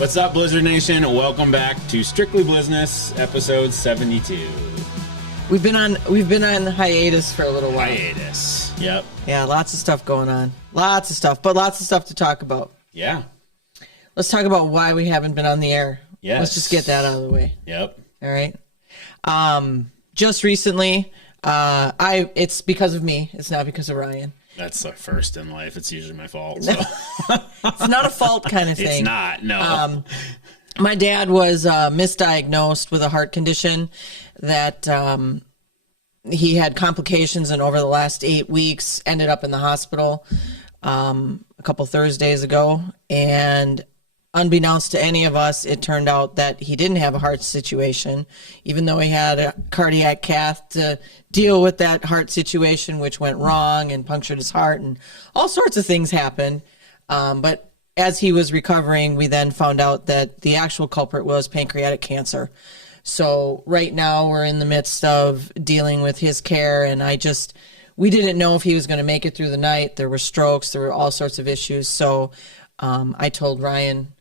What's up, Blizzard Nation? Welcome back to Strictly Blizzness, episode 72. We've been on hiatus for a little while. Hiatus. Yep. Yeah, lots of stuff going on. Lots of stuff to talk about. Yeah. Let's talk about why we haven't been on the air. Yes. Let's just get that out of the way. Yep. All right. Just recently, it's because of me. It's not because of Ryan. That's the first in life. It's usually my fault. So. It's not a fault kind of thing. It's not, no. My dad was misdiagnosed with a heart condition that he had complications, and over the last 8 weeks ended up in the hospital a couple Thursdays ago. And unbeknownst to any of us, it turned out that he didn't have a heart situation, even though he had a cardiac cath to deal with that heart situation, which went wrong and punctured his heart, and all sorts of things happened. But as he was recovering, we then found out that the actual culprit was pancreatic cancer. So right now we're in the midst of dealing with his care, and we didn't know if he was going to make it through the night. There were strokes, there were all sorts of issues. So I told Ryan,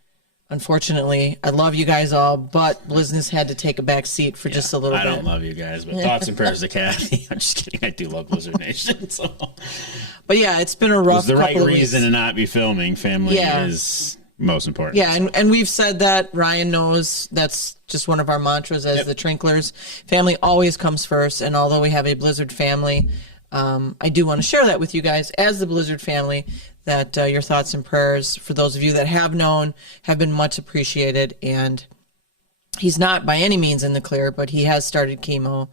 unfortunately, I love you guys all, but Blizzness had to take a back seat for just a little bit. I don't love you guys, but thoughts and prayers to Kathy. I'm just kidding. I do love Blizzard Nation. So. But yeah, it's been a rough couple of weeks. It was the right reason to not be filming. Family is most important. Yeah, and we've said that. Ryan knows that's just one of our mantras as the Trinklers. Family always comes first, and although we have a Blizzard family, I do want to share that with you guys as the Blizzard family, that your thoughts and prayers for those of you that have known have been much appreciated. And he's not by any means in the clear, but he has started chemo,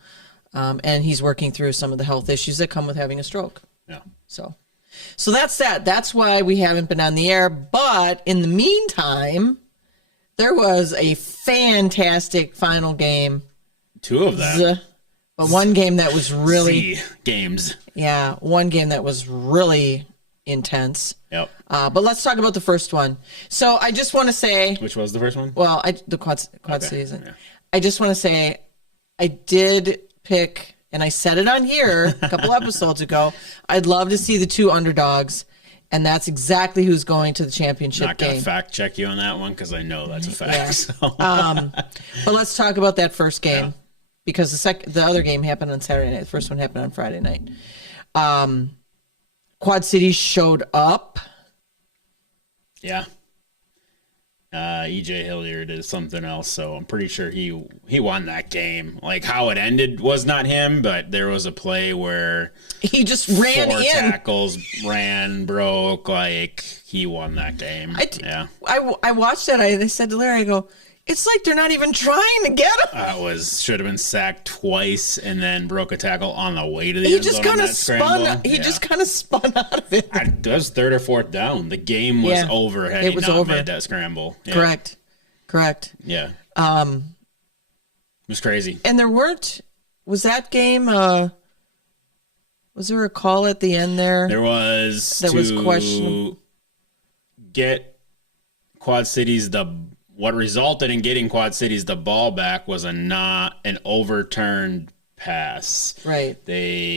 and he's working through some of the health issues that come with having a stroke. Yeah. So that's that. That's why we haven't been on the air. But in the meantime, there was a fantastic final game. 2 of them. But one game that was really... games. Yeah, one game that was really intense. Yep. But let's talk about the first one. So I just want to say... Which was the first one? Well, the Quad Cities. Yeah. I just want to say I did pick... And I said it on here a couple episodes ago. I'd love to see the 2 underdogs, and that's exactly who's going to the championship Not game. going to fact check you on that one because I know that's a fact. Yeah. So. But let's talk about that first game, because the other game happened on Saturday night. The first one happened on Friday night. Quad Cities showed up. Yeah. EJ Hilliard is something else, so I'm pretty sure he won that game. Like, how it ended was not him, but there was a play where he just ran 4 in. tackles, broke, like, he won that game. I watched that. I said to Larry, I go, it's like they're not even trying to get him. Should have been sacked twice and then broke a tackle on the way to the end zone. Just kind of spun out of it. That was 3rd or 4th down. The game was over had he not made that scramble. Yeah. Correct. Yeah. It was crazy. And was that game, was there a call at the end there? There was. That was questionable. Get Quad Cities what resulted in getting Quad Cities the ball back was not an overturned pass. Right. The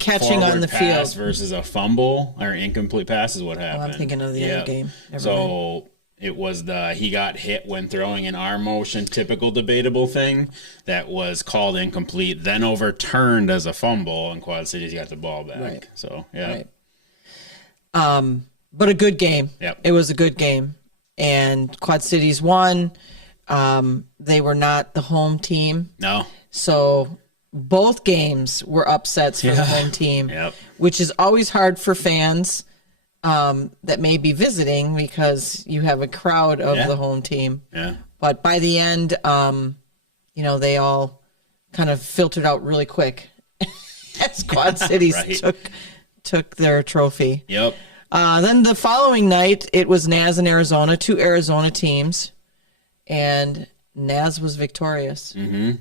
catching on the field versus a fumble or incomplete pass is what happened. I'm thinking of the other game. It was he got hit when throwing an arm motion, typical debatable thing that was called incomplete, then overturned as a fumble, and Quad Cities got the ball back. Right. So yeah. Right. But a good game. Yep. It was a good game. And Quad Cities won. They were not the home team. No. So both games were upsets for the home team, which is always hard for fans that may be visiting, because you have a crowd of the home team. Yeah. But by the end, they all kind of filtered out really quick as Quad Cities took their trophy. Yep. Then the following night, it was Naz and Arizona, 2 Arizona teams, and Naz was victorious. Mm-hmm.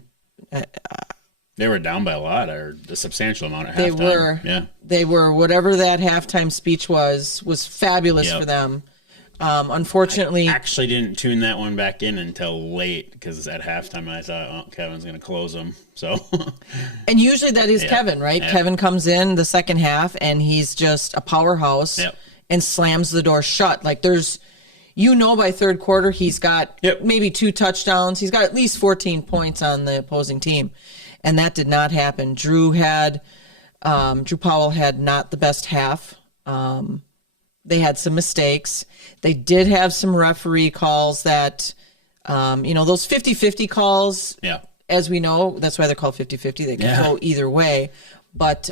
They were down by a lot, or a substantial amount at halftime. They were. Yeah. They were. Whatever that halftime speech was fabulous for them. Unfortunately, I actually didn't tune that one back in until late, because at halftime I thought, Kevin's going to close them. So, and usually that is Kevin, right? Yeah. Kevin comes in the second half and he's just a powerhouse and slams the door shut. Like by third quarter, he's got Yep. maybe 2 touchdowns. He's got at least 14 points on the opposing team. And that did not happen. Drew Powell had not the best half. They had some mistakes. They did have some referee calls that, those 50-50 calls, Yeah. as we know, that's why they're called 50-50. They can go either way. But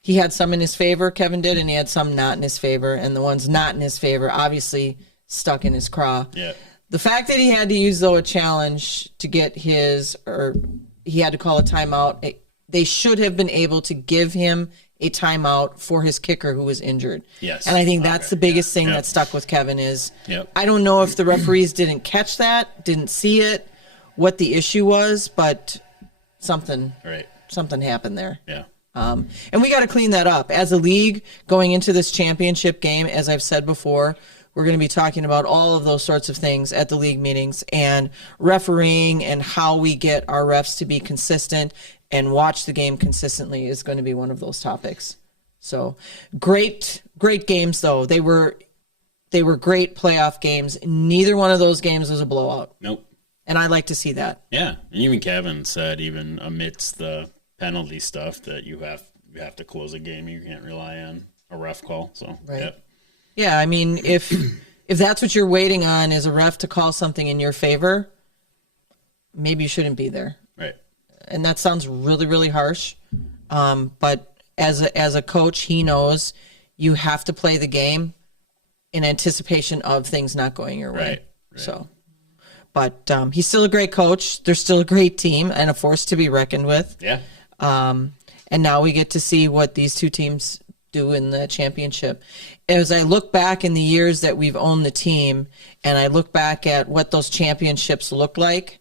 he had some in his favor, Kevin did, and he had some not in his favor. And the ones not in his favor obviously stuck in his craw. Yeah. The fact that he had to use, though, a challenge to get he had to call a timeout, they should have been able to give him a timeout for his kicker who was injured. Yes. And I think that's the biggest thing that stuck with Kevin is I don't know if the referees didn't catch that, didn't see it, what the issue was, but something happened there. Yeah. And we got to clean that up. As a league, going into this championship game, as I've said before, we're going to be talking about all of those sorts of things at the league meetings, and refereeing and how we get our refs to be consistent and watch the game consistently is going to be one of those topics. So great games, though. They were great playoff games. Neither one of those games was a blowout. Nope. And I like to see that. Yeah. And even Kevin said, even amidst the penalty stuff, that you have to close a game. You can't rely on a ref call. So Yeah, I mean, if that's what you're waiting on is a ref to call something in your favor, maybe you shouldn't be there. Right. And that sounds really, really harsh. But as a coach, he knows you have to play the game in anticipation of things not going your way. Right. So, but he's still a great coach. They're still a great team and a force to be reckoned with. Yeah. And now we get to see what these two teams do in the championship. As I look back in the years that we've owned the team, and I look back at what those championships look like,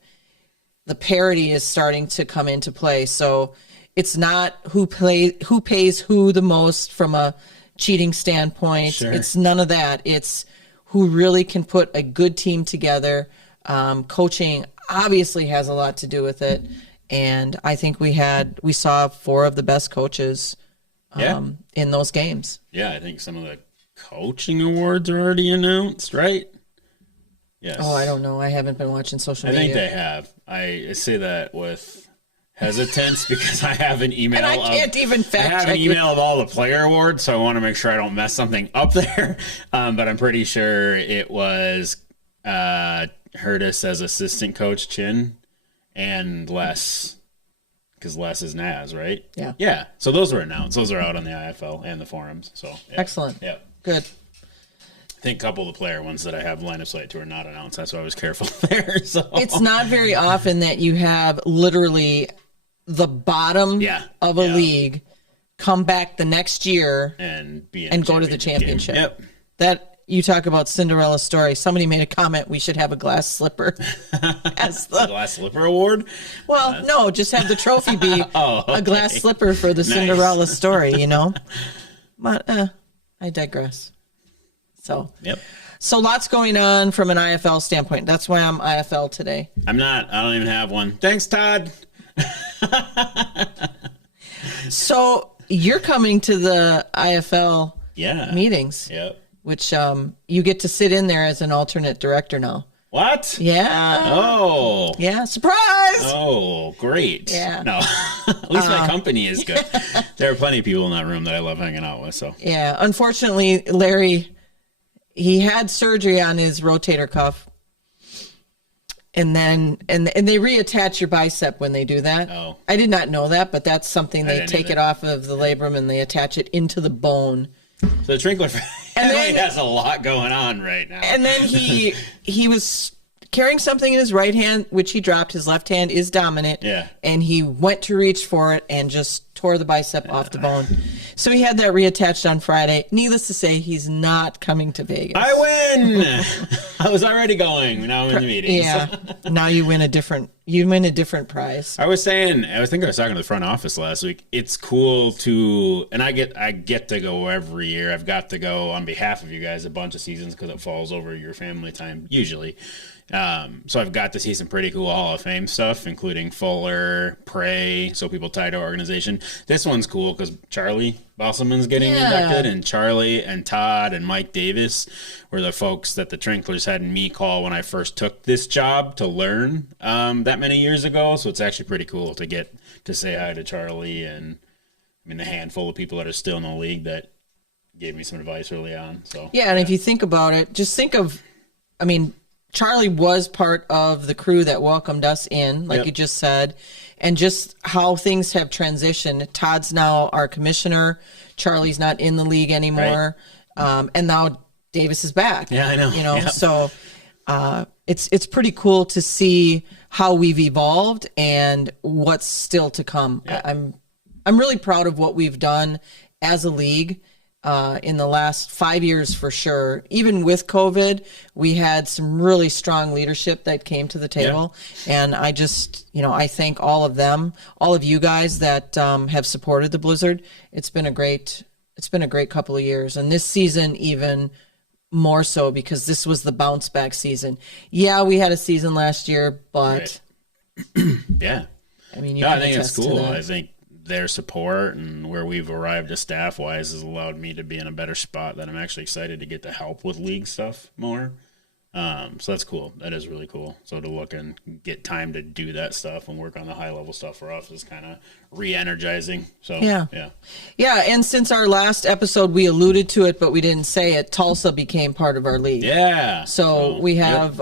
the parity is starting to come into play. So it's not who pays who the most from a cheating standpoint. Sure. It's none of that. It's who really can put a good team together. Coaching obviously has a lot to do with it. And I think we saw 4 of the best coaches in those games. Yeah, I think some of the coaching awards are already announced, right? Yes. Oh, I don't know. I haven't been watching social media. I think they have. I say that with hesitance because I have an email. And I can't even fact check. I have an email of all the player awards, so I want to make sure I don't mess something up there. But I'm pretty sure it was Hurtis as assistant coach, Chin, and Les, because Les is Naz, right? Yeah. Yeah. So those were announced. Those are out on the IFL and the forums. So yeah. Excellent. Yeah. Good. I think a couple of the player ones that I have line of sight to are not announced. That's why I was careful there. So it's not very often that you have literally the bottom of a league come back the next year and go to the championship. Game. Yep. That you talk about Cinderella story. Somebody made a comment we should have a glass slipper as the glass slipper award. Well, no, just have the trophy be a glass slipper for the Cinderella story. You know, but I digress. So So lots going on from an IFL standpoint. That's why I'm IFL today. I'm not. I don't even have one. Thanks, Todd. So you're coming to the IFL meetings. Yep. Which you get to sit in there as an alternate director now. What? Yeah. Oh. Yeah. Surprise. Oh, great. Yeah. No. At least my company is good. There are plenty of people in that room that I love hanging out with. So. Yeah. Unfortunately, Larry, he had surgery on his rotator cuff. And then and they reattach your bicep when they do that. Oh. I did not know that, but that's something they take it off of the labrum and they attach it into the bone. So the Trinkler family has a lot going on right now. And then he was carrying something in his right hand, which he dropped. His left hand is dominant. Yeah. And he went to reach for it and just tore the bicep off the bone. So he had that reattached on Friday. Needless to say, he's not coming to Vegas. I win! I was already going. Now I'm in the meetings. Yeah. Now you win a different You win a different prize. I think I was talking to the front office last week. It's cool to, and I get to go every year. I've got to go on behalf of you guys a bunch of seasons because it falls over your family time usually. So I've got to see some pretty cool Hall of Fame stuff, including Fuller, Prey, so people tied to our organization. This one's cool because Charlie Bosselman's getting inducted, and Charlie and Todd and Mike Davis were the folks that the Trinklers had me call when I first took this job to learn that many years ago. So it's actually pretty cool to get to say hi to Charlie and the handful of people that are still in the league that gave me some advice early on. So and if you think about it, just think of, Charlie was part of the crew that welcomed us in, like you just said, and just how things have transitioned. Todd's now our commissioner. Charlie's not in the league anymore. Right. And now Davis is back. Yeah, I know. So it's pretty cool to see how we've evolved and what's still to come. Yeah. I'm really proud of what we've done as a league. In the last 5 years, for sure. Even with COVID, we had some really strong leadership that came to the table. Yeah. And I just, I thank all of them, all of you guys that have supported the Blizzard. It's been a great couple of years. And this season, even more so, because this was the bounce back season. Yeah, we had a season last year, but yeah. I think it's cool. I think their support and where we've arrived as staff-wise has allowed me to be in a better spot that I'm actually excited to get to help with league stuff more. So that's cool. That is really cool. So to look and get time to do that stuff and work on the high-level stuff for us is kind of re-energizing. So yeah. And since our last episode, we alluded to it, but we didn't say it. Tulsa became part of our league. Yeah. So we have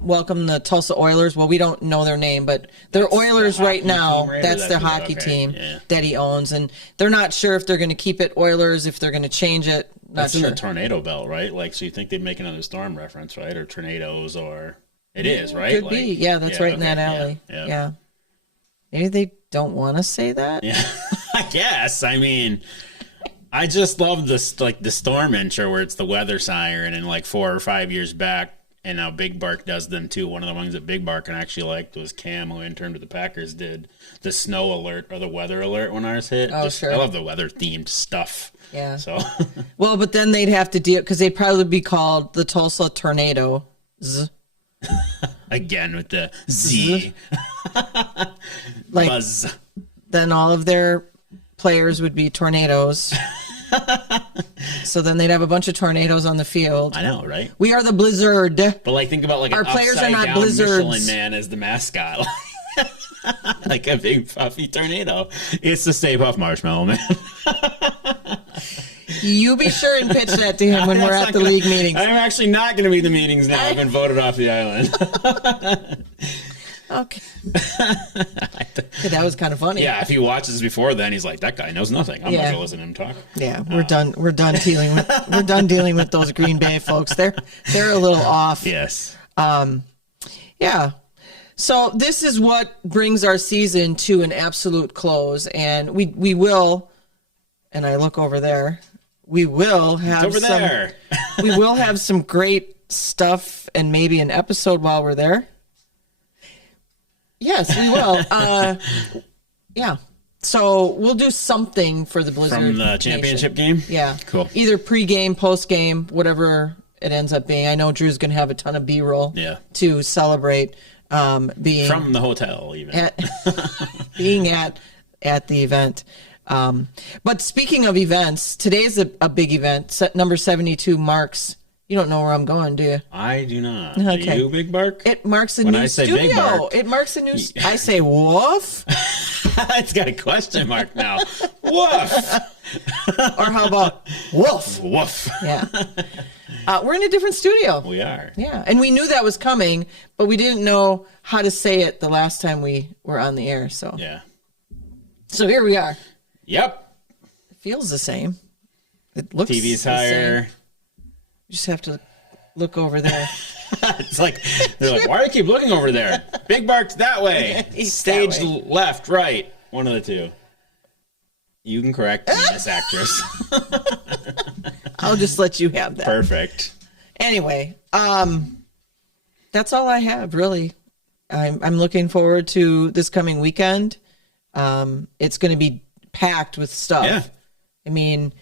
welcomed the Tulsa Oilers. Well, we don't know their name, but they're Oilers right now. That's their hockey team that he owns, and they're not sure if they're going to keep it Oilers, if they're going to change it. That's in the tornado belt, right? Like, so you think they'd make another storm reference, right? Or tornadoes, or it is, right? Could be. Yeah, that's right in that alley. Yeah. Maybe they don't want to say that. Yeah, I guess. I just love this, like the storm intro where it's the weather siren, and like 4 or 5 years back, and now Big Bark does them too. One of the ones that Big Bark and actually liked was Cam, who interned with the Packers, did the snow alert or the weather alert when ours hit. Oh, sure. I love the weather themed stuff. Yeah. So, well, but then they'd have to deal because they'd probably be called the Tulsa Tornadoes. Again with the Z. Like, Buzz. Then all of their players would be tornadoes. So then they'd have a bunch of tornadoes on the field. I know, right? We are the Blizzard. But like, think about like our an players are not down blizzards. Michelin Man as the mascot. Like a big puffy tornado. It's the Stay Puft Marshmallow Man. You be sure and pitch that to him when we're at the league meetings. I'm actually not going to be in the meetings now. I've been voted off the island. Okay. That was kind of funny. Yeah, if he watches before then, he's like, that guy knows nothing. I'm not going to listen to him talk. Yeah, we're done. We're done dealing with those Green Bay folks. They're a little off. Yes. Yeah. So this is what brings our season to an absolute close, and we will. And I look over there. We will have we will have some great stuff, and maybe an episode while we're there. Yes, we will. Yeah. So we'll do something for the Blizzard from the championship game. Yeah. Cool. Either pre-game, post-game, whatever it ends up being. I know Drew's going to have a ton of B-roll. To celebrate being from the hotel, even being at the event. But speaking of events, today's a big event. Number 72 marks. You don't know where I'm going, do you? I do not. Okay. Do you, Big Bark? It marks a new studio. Big Bark, it marks a new. I say woof. It's got a question mark now. Woof. Or how about woof? Woof. Yeah. We're in a different studio. We are. Yeah, and we knew that was coming, but we didn't know how to say it the last time we were on the air. So yeah. So here we are. Yep. It feels the same. It looks. TV's higher. You just have to look over there. It's like, they're like, why do you keep looking over there? Big Bark's that way. Stage that way. Left, right. One of the two. You can correct me, Miss Actress. I'll just let you have that. Perfect. Anyway, that's all I have, really. I'm looking forward to this coming weekend. It's going to be packed with stuff. Yeah. I mean,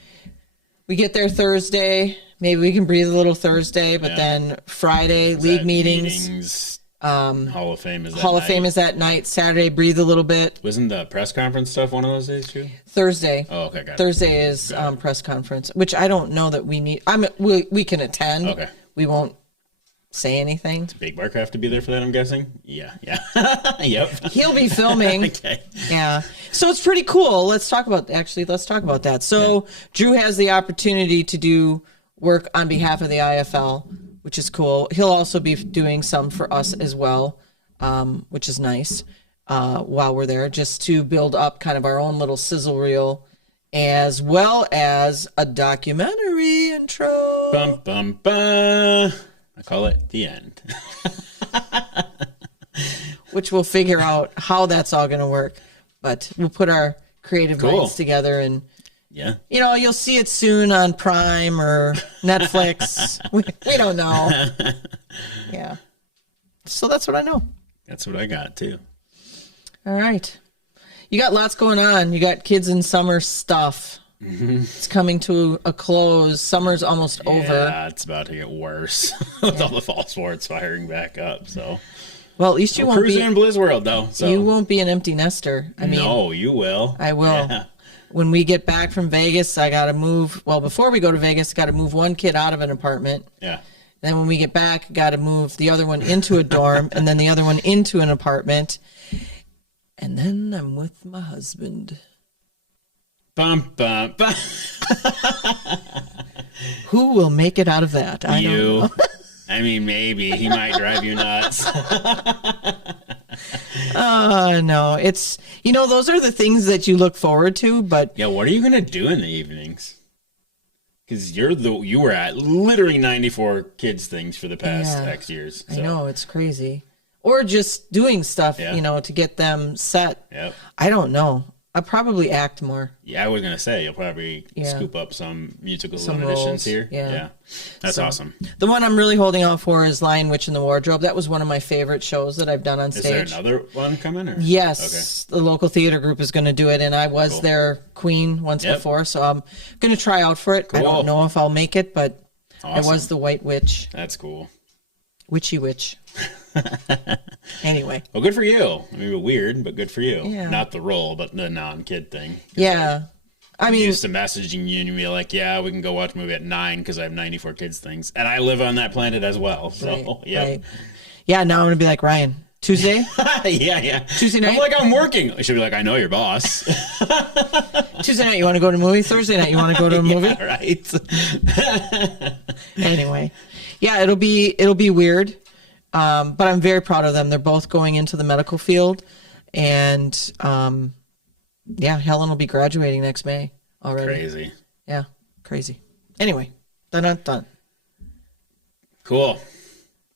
we get there Thursday. Maybe we can breathe a little Thursday, but then Friday, league meetings. Hall of Fame is that Hall of night. Fame is that night. Saturday, breathe a little bit. Wasn't the press conference stuff one of those days too? Thursday. Oh, okay, got it. Thursday is press conference, which I don't know that we need. We can attend. Okay. We won't say anything. Big Mark have to be there for that, I'm guessing? Yeah. Yep. He'll be filming. Okay. Yeah. So it's pretty cool. Let's talk about that. So Drew has the opportunity to do work on behalf of the IFL, which is cool. He'll also be doing some for us as well, which is nice, while we're there, just to build up kind of our own little sizzle reel, as well as a documentary intro. Bum, bum, bum. I call it The End. Which we'll figure out how that's all going to work. But we'll put our creative minds together, and Yeah. you'll see it soon on Prime or Netflix. we don't know. Yeah. So that's what I know. That's what I got too. All right. You got lots going on. You got kids in summer stuff. It's coming to a close. Summer's almost over. Yeah, it's about to get worse with all the fall sports firing back up. So, well, at least you won't cruising be in Blizz World though. So you won't be an empty nester. I mean, no, you will. I will. Yeah. When we get back from Vegas, I got to move. Well, before we go to Vegas, got to move one kid out of an apartment. Yeah. Then when we get back, got to move the other one into a dorm, and then the other one into an apartment. And then I'm with my husband. Bum, bum, bum. Who will make it out of that? I don't know. I mean, maybe he might drive you nuts. No, it's, those are the things that you look forward to, but Yeah, what are you gonna do in the evenings? Because you were at literally 94 kids things for the past X years. So. I know it's crazy. Or just doing stuff, to get them set. Yep. I don't know. I'll probably act more. Yeah, I was gonna say you'll probably scoop up some musical auditions roles, here. yeah. That's awesome. The one I'm really holding out for is Lion Witch in the Wardrobe. That was one of my favorite shows that I've done on Is stage. there another one coming? Or? Yes, the local theater group is going to do it, and I was their queen once before, so I'm going to try out for it. Cool. I don't know if I'll make it, but Awesome. I was the White Witch. That's cool. Witchy witch. Anyway. Well, good for you. I mean, weird, but good for you. Yeah. Not the role, but the non-kid thing. Yeah. I I'm mean, used to messaging you and be like, yeah, we can go watch a movie at 9 because I have 94 kids things. And I live on that planet as well. So, right. Yeah, now I'm going to be like, Ryan, Tuesday? yeah. Tuesday night? I'm like, I'm working. I should be like, I know your boss. Tuesday night, you want to go to a movie? Thursday night, you want to go to a movie? Yeah, right. Anyway. Yeah, it'll be weird. But I'm very proud of them. They're both going into the medical field, and Helen will be graduating next May already. Crazy. Yeah, crazy. Anyway, dun. Cool.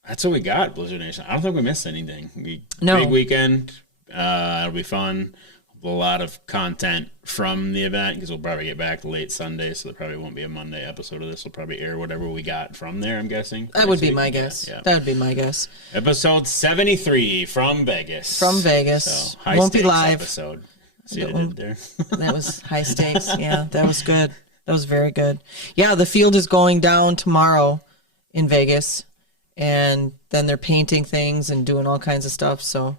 That's what we got, Blizzard Nation. I don't think we missed anything. No. Big weekend. It'll be fun. A lot of content from the event because we'll probably get back late Sunday, so there probably won't be a Monday episode of this. We'll probably air whatever we got from there, I'm guessing. That would be my guess. Yeah. That would be my guess. Episode 73 from Vegas. From Vegas. So, high Won't be stakes live. episode. See what I did there? That was high stakes. Yeah, that was good. That was very good. Yeah, the field is going down tomorrow in Vegas, and then they're painting things and doing all kinds of stuff, so...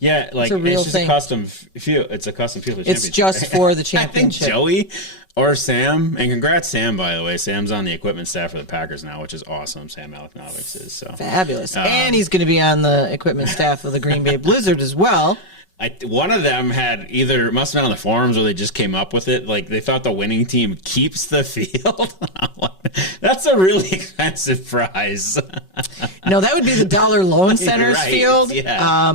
Yeah, like a real it's just thing. a custom field. It's a custom field. For the It's championship, just right? for the I think championship. Joey or Sam, and congrats Sam, by the way. Sam's on the equipment staff for the Packers now, which is awesome. Sam Aleknovics is so Fabulous. And he's going to be on the equipment staff of the Green Bay Blizzard as well. One of them had either must have been on the forums or they just came up with it. Like they thought the winning team keeps the field. That's a really expensive prize. No, that would be the Dollar Loan Center's Right, field. yeah.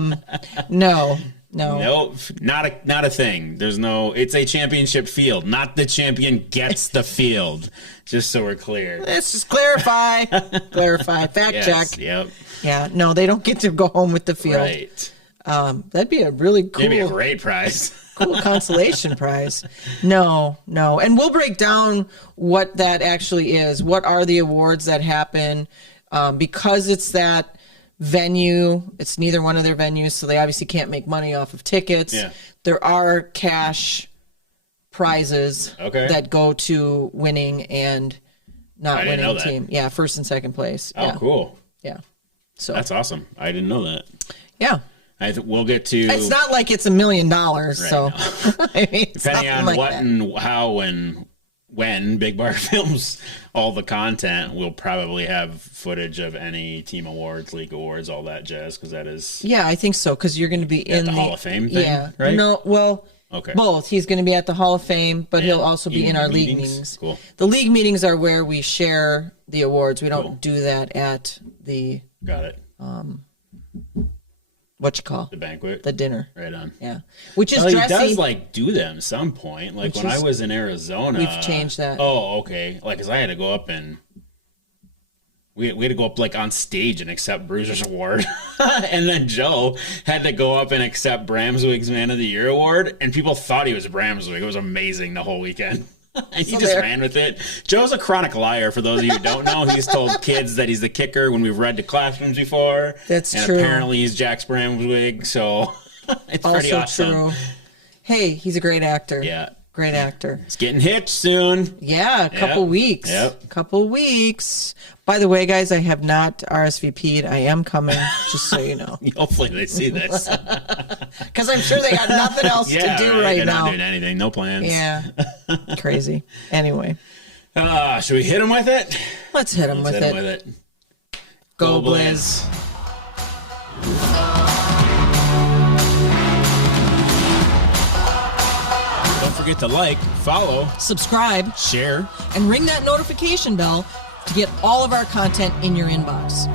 No. Nope, not a thing. There's no. It's a championship field. Not the champion gets the field. Just so we're clear. Let's just clarify. Fact Yes, check. Yep. Yeah, no, they don't get to go home with the field. Right. That'd be a really cool, Maybe a great prize. cool consolation prize. No. And we'll break down what that actually is. What are the awards that happen? Because it's that venue. It's neither one of their venues, so they obviously can't make money off of tickets. Yeah. There are cash prizes that go to winning and not winning team. Yeah, first and second place. Oh, cool. Yeah. So that's awesome. I didn't know that. Yeah. We'll get to. It's not like it's $1 million. Right, so I mean, depending on like what that. and how and when Big Bar films all the content, we'll probably have footage of any team awards, league awards, all that jazz, because that is. Yeah, I think so, because you're going to be in the Hall of Fame thing. Yeah. Right. No. Well. Okay. Both. He's going to be at the Hall of Fame, but he'll also be in our league meetings. Cool. The league meetings are where we share the awards. We don't do that at the. Got it. The banquet, the dinner. Right on. Yeah, which is he dressy. does do them some point. Like when I was in Arizona, we've changed that. Oh, okay. Like, cause I had to go up and we had to go up on stage and accept Bruiser's award, and then Joe had to go up and accept Bramswig's Man of the Year award, and people thought he was Bramswig. It was amazing the whole weekend. And he just ran with it. Joe's a chronic liar, for those of you who don't know. He's told kids that he's the kicker when we've read to classrooms before. That's and true. And apparently he's Jack Bramswig, so it's also pretty awesome. True. Hey, he's a great actor. Yeah. Great actor. It's getting hitched soon. Yeah, a couple weeks. Yep. Couple weeks. By the way, guys, I have not RSVP'd. I am coming, just so you know. Hopefully they see this. Because I'm sure they got nothing else to do right now. They're now. not doing anything. No plans. Yeah. Crazy. Anyway. Should we hit him with it? Let's hit him with it. Go Blizz. Don't forget to like, follow, subscribe, share, and ring that notification bell to get all of our content in your inbox.